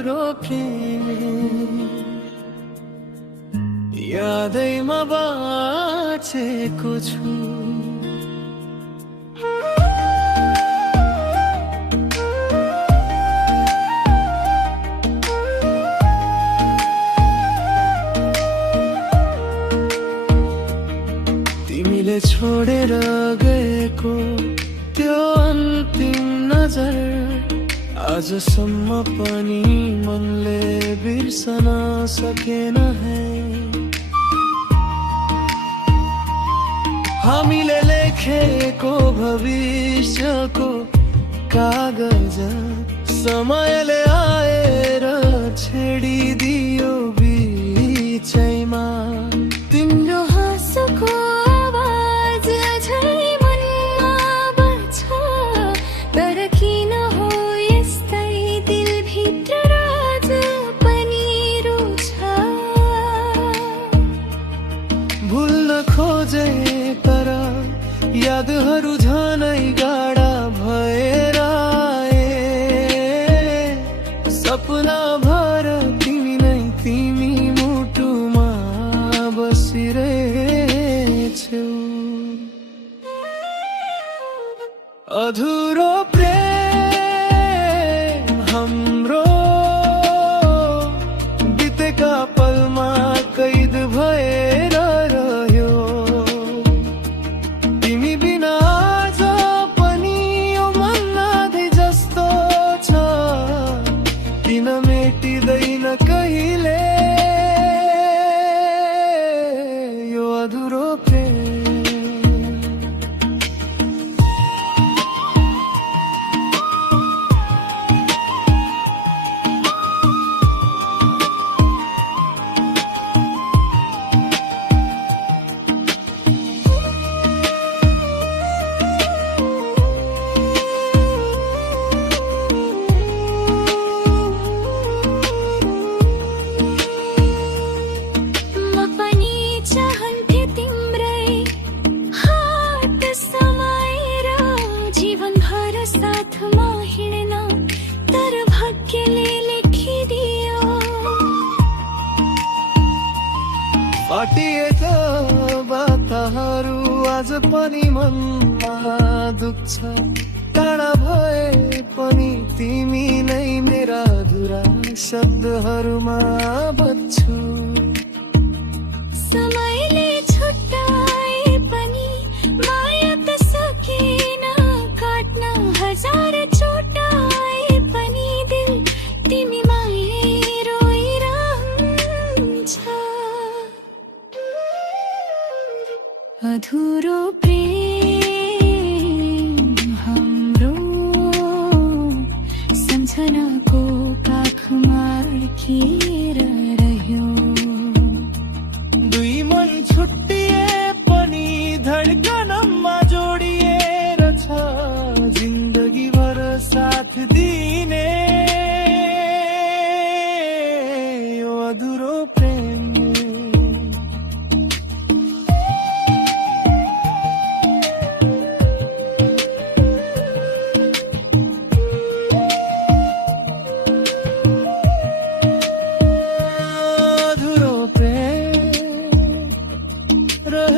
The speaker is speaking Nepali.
अधुरो प्रेम यादैमा बाँचेको छु। तिमीले छोडेर गएको त्यो अन्तिम नजर आजसम्म पनि मनले बिर्सन सकेन है। हामीले लेखेको भविष्यको कागज समयले आएर छेडिदियो बिचैमा। तिम्रो हाँसोको आवाज अझै मनमा बज्छ, तर किन हो यस्तै दिलभित्र राज पनि रुछ। भुल्न खोजे तर यादहरू झनै गाढा भएर आए। सपना भर तिमी नै तिमी मुटुमा बसिरहेछौ। अधुरो प्रेम हाम्रो बितेका पलमा कैद भएर रह्यो। तिमी बिना आज पनि यो मन आधी जस्तो छ, किन मेटिँदैन कहिले यो अधुरो प्रेम। साथमा हिँड्न तर भाग्यले लेखिदियो। फाटिएका बाताहरू आज पनि मनमा दुख्छ। टाढा भए पनि तिमी नै मेरा अधुरा शब्दहरूमा बज्छु। समयले छुट्टाए पनि माया त सकेन काट्न। हजार चोटाए पनि दिल तिमीमाई रोइरहन्छ। अधुरो प्रेम हाम्रो सम्झनाको काखमा अड्किएर रह्यो। दुई मन छुट्टिए पनि धड्कनमा जोडिएर छ, जिन्दगी भर साथ दिने यो अधुरो प्रेम। अधुरो प्रेम रह